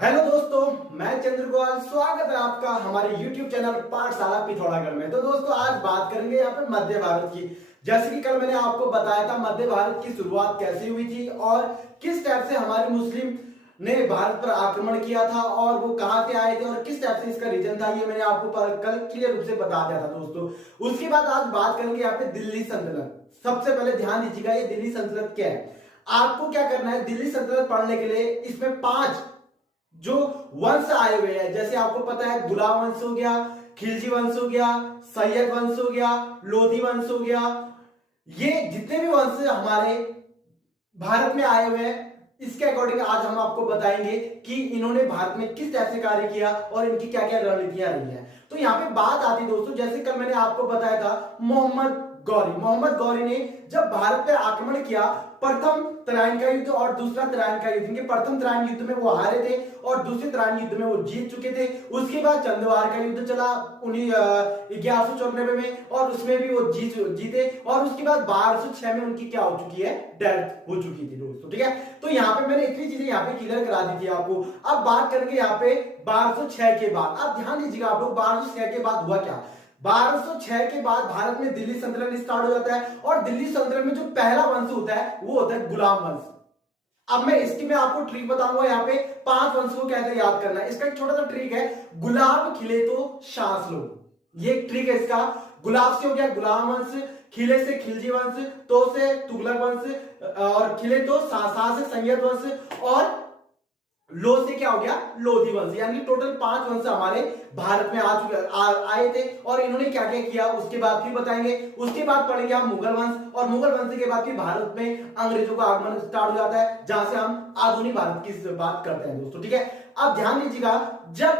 Hello दोस्तों, मैं चंद्रगोपाल। स्वागत है आपका हमारे YouTube चैनल पाठशाला पिथौरागढ़ में। तो दोस्तों, आज बात करेंगे यहाँ पे मध्य भारत की। जैसे कि कल मैंने आपको बताया था मध्य भारत की शुरुआत कैसे हुई थी और किस टाइप से हमारे मुस्लिम ने भारत पर आक्रमण किया था और वो कहां से आए थे और किस टाइप से इसका रीजन था, ये मैंने आपको कल क्लियर रूप से बता दिया था दोस्तों। उसके बाद आज बात करेंगे यहाँ पे दिल्ली सल्तनत। सबसे पहले ध्यान दीजिएगा, ये दिल्ली सल्तनत क्या है। आपको क्या करना है, दिल्ली सल्तनत पढ़ने के लिए इसमें 5 जो वंश आए हुए हैं, जैसे आपको पता है गुलाम वंश हो गया, खिलजी वंश हो गया, सैयद वंश हो गया, लोधी वंश हो गया। ये जितने भी वंश हमारे भारत में आए हुए हैं, इसके अकॉर्डिंग आज हम आपको बताएंगे कि इन्होंने भारत में किस तरह से कार्य किया और इनकी क्या क्या रणनीतियां रही हैं। तो यहाँ पे बात आती है दोस्तों, जैसे कल मैंने आपको बताया था मोहम्मद गौरी ने जब भारत पर आक्रमण किया, प्रथम तराइन का युद्ध और दूसरा तराइन का युद्ध, इनके प्रथम तराइन युद्ध में वो हारे थे और दूसरे तराइन युद्ध में वो जीत चुके थे। उसके बाद चंदवार का युद्ध चला 1194 में और उसमें भी वो जीते और उसके बाद 1206 में उनकी क्या हो चुकी है, डेथ हो चुकी थी दोस्तों। ठीक है, तो यहाँ पे मैंने इतनी चीजें यहाँ पे क्लियर करा दी थी आपको। अब बात करेंगे यहाँ पे 1206 के बाद। अब ध्यान दीजिएगा आप लोग, 1206 के बाद हुआ क्या। 1206 के बाद भारत में दिल्ली सल्तनत स्टार्ट हो जाता है और दिल्ली सल्तनत में जो पहला वंश होता है वो होता है गुलाम वंश। अब मैं आपको ट्रिक बताऊंगा, यहाँ पे 5 वंश को कैसे याद करना है। इसका एक छोटा सा ट्रिक है, गुलाब खिले तो सांस लो। ये एक ट्रिक है इसका। गुलाब से हो गया गुलाम वंश, खिले से खिलजी वंश, तो से तुगलक वंश और खिले तो सा से सैयद वंश और लो से क्या हो गया, लोधी वंश। यानी टोटल 5 वंश हमारे भारत में आए थे और इन्होंने क्या क्या किया उसके बाद फिर बताएंगे। उसके बाद पढ़ेंगे हम मुगल वंश और मुगल वंश के बाद फिर भारत में अंग्रेजों का आगमन स्टार्ट हो जाता है, जहां से हम आधुनिक भारत की बात करते हैं दोस्तों। ठीक है, अब ध्यान दीजिएगा, जब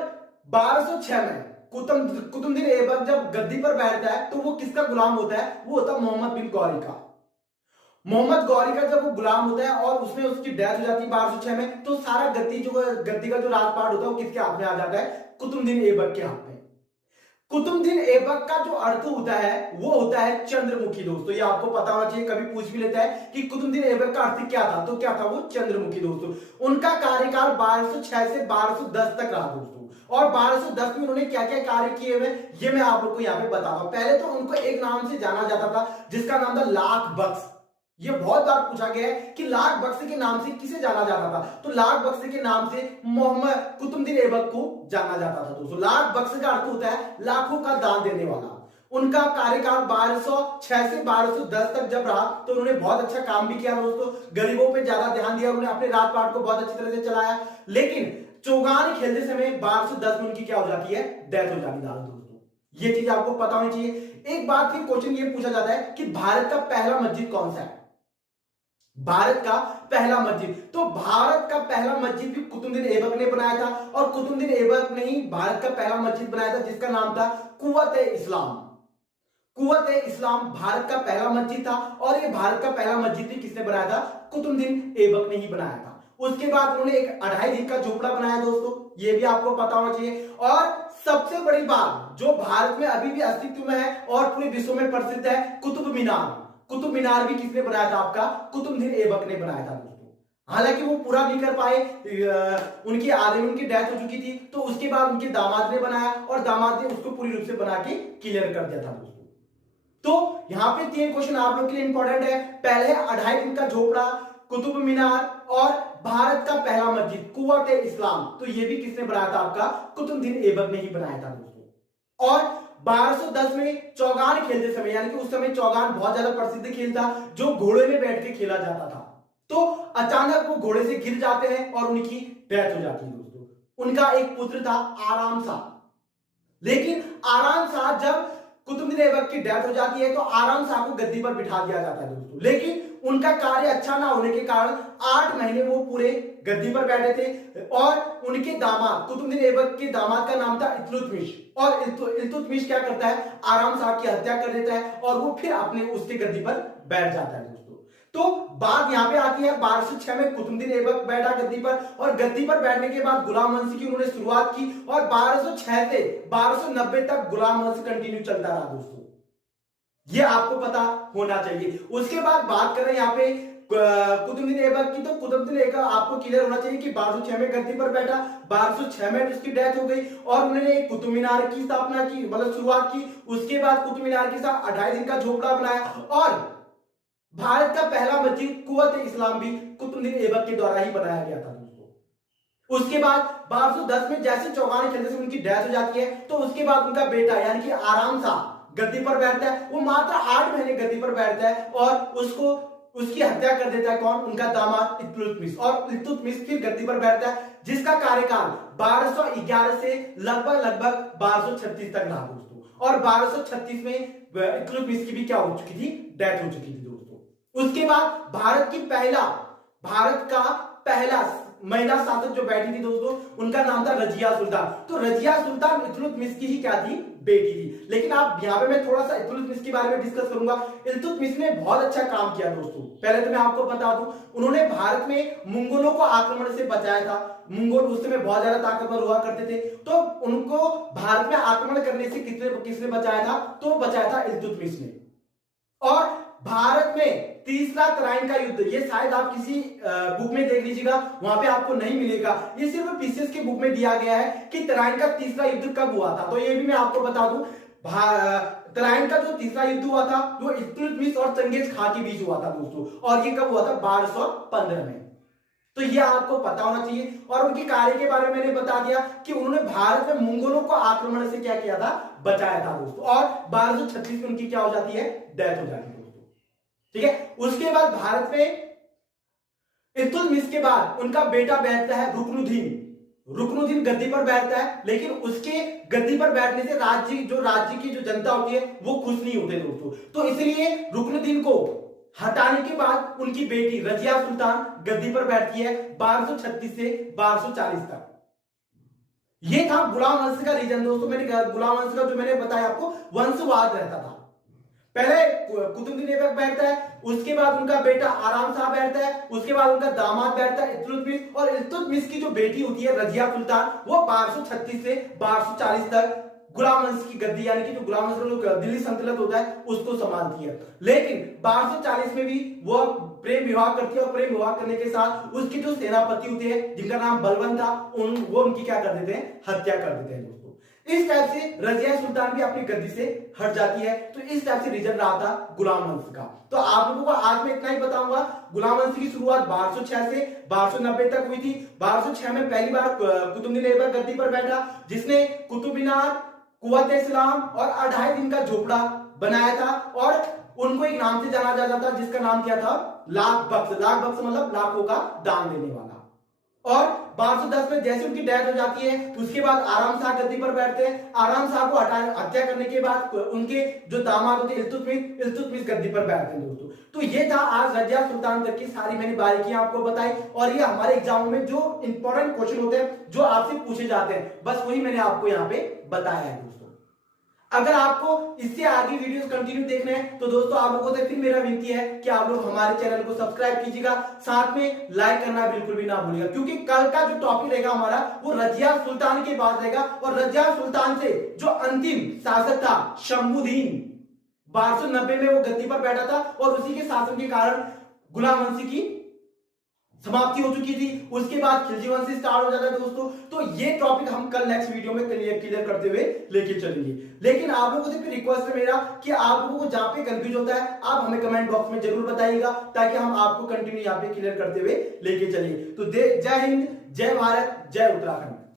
1206 में कुतुबुद्दीन ऐबक जब गद्दी पर बैठता है तो वो किसका गुलाम होता है, वो होता है मोहम्मद बिन गौरी का। मोहम्मद गौरी का जब वो गुलाम होता है और उसमें उसकी डेथ हो जाती है 1206 में, तो सारा गद्दी का जो राजपाट होता है वो किसके हाथ में आ जाता है, कुतुबुद्दीन ऐबक के हाथ में। कुतुबुद्दीन ऐबक का जो अर्थ होता है वो होता है चंद्रमुखी दोस्तों। ये आपको पता होना चाहिए, कभी पूछ भी लेता है कि कुतुबुद्दीन ऐबक का अर्थ क्या था, तो क्या था वो चंद्रमुखी दोस्तों। उनका कार्यकाल 1206 से 1210 तक रहा दोस्तों और 1210 में उन्होंने क्या क्या कार्य किए हुए ये मैं आप लोग को यहाँ पे बताऊंगा। पहले तो उनको एक नाम से जाना जाता था जिसका नाम था लाख बख्श। ये बहुत बार पूछा गया है कि लाख बख्श के नाम से किसे जाना जाता था, तो लाख बख्श के नाम से मोहम्मद कुतुबुद्दीन ऐबक को जाना जाता था दोस्तों। लाख बख्श का अर्थ होता है लाखों का दान देने वाला। उनका कार्यकाल 1206 से 1210 तक जब रहा तो उन्होंने बहुत अच्छा काम भी किया दोस्तों। गरीबों पे ज्यादा ध्यान दिया उन्होंने, अपने राजपाट को बहुत अच्छी तरह से चलाया। लेकिन चौगान खेलते समय 1210 में उनकी क्या हो जाती है, डेथ हो जाती है दोस्तों। ये चीज आपको पता होनी चाहिए। एक बात फिर क्वेश्चन ये पूछा जाता है कि भारत का पहला मस्जिद कौन सा है, भारत का पहला मस्जिद। तो भारत का पहला मस्जिद भी कुतुबुद्दीन ऐबक ने बनाया था और कुतुबुद्दीन ऐबक ने ही भारत का पहला मस्जिद बनाया था जिसका नाम था कुव्वत-ए-इस्लाम। कुव्वत-ए-इस्लाम भारत का पहला मस्जिद था और ये भारत का पहला मस्जिद भी किसने बनाया था, कुतुबुद्दीन ऐबक ने ही बनाया था। उसके बाद उन्होंने एक 2.5 दिन का झोपड़ा बनाया दोस्तों, ये भी आपको पता होना चाहिए। और सबसे बड़ी बात जो भारत में अभी भी अस्तित्व में है और पूरे विश्व में प्रसिद्ध है, कुतुब मीनार। कुतुब मीनार भी किसने बनाया था, आपका कुतुबुद्दीन ऐबक ने बनाया था दोस्तों। हालांकि वो पूरा नहीं कर पाए, उनकी आधे में उनकी डेथ हो चुकी थी, तो उसके बाद उनके दामाद ने बनाया और दामाद ने उसको पूरी रूप से बना के क्लियर कर दिया था दोस्तों। तो यहाँ पे 3 क्वेश्चन आप लोग के लिए इंपॉर्टेंट है। पहले 2.5 दिन का झोपड़ा, कुतुब मीनार और भारत का पहला मस्जिद कुव्वत-ए-इस्लाम, तो ये भी किसने बनाया था, आपका कुतुबुद्दीन ऐबक ने ही बनाया था दोस्तों। और 1210 में चौगान खेलते समय, यानी कि उस समय चौगान बहुत ज्यादा प्रसिद्ध खेल था जो घोड़े में बैठ के खेला जाता था, तो अचानक वो घोड़े से गिर जाते हैं और उनकी डेथ हो जाती है दोस्तों। उनका एक पुत्र था आराम शाह, लेकिन आराम शाह जब कुतुबुद्दीन ऐबक की डेथ हो जाती है तो आराम शाह को गद्दी पर बिठा दिया जाता है दोस्तों। लेकिन उनका कार्य अच्छा ना होने के कारण 8 महीने वो पूरे गद्दी पर बैठे थे और उनके दामाद कुतुबुद्दीन ऐबक के दामाद का नाम था इल्तुतमिश। और इल्तुतमिश क्या करता है, आराम शाह की हत्या कर देता है और वो फिर अपने उसके गद्दी पर बैठ जाता है दोस्तों। तो बात यहां पे आती है 1206 में कुतुबुद्दीन ऐबक बैठा गद्दी पर और गद्दी पर बैठने के बाद गुलाम वंश की उन्होंने शुरुआत की और 1206 से 1290 तक गुलाम वंश कंटिन्यू चलता रहा दोस्तों। ये आपको पता होना चाहिए। उसके बाद बात करें यहाँ पे कुतुबुद्दीन ऐबक की, तो कुतुबुद्दीन ऐबक आपको क्लियर होना चाहिए कि 1206 में गद्दी पर बैठा, 1206 में उसकी डेथ हो गई और उन्होंने एक कुतुब मीनार की स्थापना की, मतलब शुरुआत की। उसके बाद कुतुब मीनार के साथ 28 दिन का झोपड़ा बनाया और भारत का पहला मस्जिद कुव्वत इस्लाम भी कुतुबुद्दीन ऐबक के द्वारा ही बनाया गया था दोस्तों। उसके बाद 1210 में जैसे चौगान खेलते से उनकी डेथ हो जाती है, तो उसके बाद उनका बेटा यानी कि आराम शाह गद्दी पर बैठता है। वो मात्र 8 महीने गद्दी पर बैठता है और उसको उसकी हत्या कर देता है कौन? उनका दामाद इल्तुतमिश। और इल्तुतमिश फिर गद्दी पर बैठता है जिसका कार्यकाल 1211 से लगभग 1236 तक रहा दोस्तों। और 1236 में इल्तुतमिश की भी क्या हो चुकी थी? डेथ हो चुकी थी दोस्तों। उसके बाद भारत का पहला महिला शासक जो बैठी थी दोस्तों, उनका नाम था रजिया सुल्तान। तो रजिया सुल्तान इल्तुतमिश की ही क्या थी? बेटी थी। लेकिन आप यहां पे मैं थोड़ा सा इल्तुतमिश के बारे में डिस्कस करूंगा। इल्तुतमिश ने बहुत अच्छा काम किया दोस्तों। पहले तो मैं आपको बता दूं, उन्होंने भारत में मंगोलों को आक्रमण से बचाया था। मंगोल उस समय बहुत ज्यादा ताकतवर हुआ करते थे, तो उनको भारत में आक्रमण करने से किसने बचाया था? तो बचाया था इल्तुतमिश ने। और भारत में तीसरा तराइन का युद्ध, ये शायद आप किसी बुक में देख लीजिएगा, वहां पे आपको नहीं मिलेगा। ये सिर्फ पीसीएस की बुक में दिया गया है कि तराइन का तीसरा युद्ध कब हुआ था। तो ये भी मैं आपको बता दूं, तराइन का जो तीसरा युद्ध हुआ था वो इल्तुतमिश और चंगेज खां के बीच हुआ था दोस्तों। और ये कब हुआ था? 1215 में। तो ये आपको पता होना चाहिए। और उनके कार्य के बारे में मैंने बता दिया कि उन्होंने भारत में मंगोलों को आक्रमण से क्या किया था? बचाया था दोस्तों। और 1236 में उनकी क्या हो जाती है? डेथ हो जाती है दोस्तों। ठीक है। उसके बाद भारत में इल्तुतमिश के बाद उनका बेटा बैठता है रुकनुद्दीन गद्दी पर बैठता है। लेकिन उसके गद्दी पर बैठने से राज्य की जो जनता होती है वो खुश नहीं होते दोस्तों। तो इसलिए रुकनुद्दीन को हटाने के बाद उनकी बेटी रजिया सुल्तान गद्दी पर बैठती है 1236 से 1240 तक। ये था गुलाम वंश का रीजन दोस्तों। मैंने गुलाम वंश का जो मैंने बताया आपको, वंशवाद रहता था। पहले कुतुबुद्दीन ऐबक बैठता है, उसके बाद उनका बेटा आराम शाह बैठता है, उसके बाद उनका दामाद बैठता है इल्तुतमिश। और इल्तुतमिश की जो बेटी होती है रजिया सुल्तान, वो 1236 से 1240 तक गुलाम वंश की गद्दी यानी कि जो गुलाम वंश का दिल्ली सल्तनत होता है उसको संभालती है। लेकिन 1240 में भी वो प्रेम विवाह करती है और प्रेम विवाह करने के साथ उसकी जो सेनापति होती है जिनका नाम बलबन था, वो उनकी क्या कर देते हैं? हत्या कर देते हैं दोस्तों। इस टाइप से रजिया सुल्तान भी अपनी गद्दी से हट जाती है। तो इस टाइप से रीजन रहा था गुलाम वंश का। तो आप लोगों को आज मैं इतना ही बताऊंगा। गुलाम वंश की शुरुआत 1206 से 1290 तक हुई थी। 1206 में पहली बार कुतुबुद्दीन ऐबक गद्दी पर बैठा, जिसने कुतुब मीनार, कुव्वत इस्लाम और 28 दिन का झोपड़ा बनाया था। और उनको एक नाम से जाना जाता था जिसका नाम क्या था? लाख बख्श मतलब लाखों का दान देने वाला। और 1210 में जैसे उनकी डेथ हो जाती है, उसके बाद आराम शाह गद्दी पर बैठते हैं। आराम शाह को हत्या करने के बाद उनके जो दामाद होते इल्तुतमिश गद्दी पर बैठते हैं दोस्तों। तो ये था आज रजिया सुल्तान तक की सारी मैंने बारीकियां आपको बताई। और ये हमारे एग्जाम में जो इंपॉर्टेंट क्वेश्चन होते हैं, जो आपसे पूछे जाते हैं, बस वही मैंने आपको यहाँ पे बताया है दोस्तों। अगर आपको इससे आगे वीडियोस कंटिन्यू देखने हैं तो दोस्तों आप लोगों से फिर मेरा विनती है कि आप लोग हमारे चैनल को सब्सक्राइब कीजिएगा, साथ में लाइक करना बिल्कुल भी ना भूलिएगा। क्योंकि कल का जो टॉपिक रहेगा हमारा वो रजिया सुल्तान के बाद रहेगा। और रजिया सुल्तान से जो अंतिम शासक था शम्भुद्दीन, 1290 में वो गद्दी पर बैठा था और उसी के शासन के कारण गुलाम वंश की समाप्ति हो चुकी थी। उसके बाद खिलजी वंश स्टार्ट हो जाता है दोस्तों। तो ये टॉपिक हम कल नेक्स्ट वीडियो में क्लियर करते हुए लेके चलेंगे। लेकिन आप लोगों से फिर रिक्वेस्ट है मेरा कि आप लोगों को जहां पे कंफ्यूज होता है आप हमें कमेंट बॉक्स में जरूर बताइएगा, ताकि हम आपको कंटिन्यू यहाँ पे क्लियर करते हुए लेके चलेंगे। तो जय हिंद, जय भारत, जय उत्तराखंड।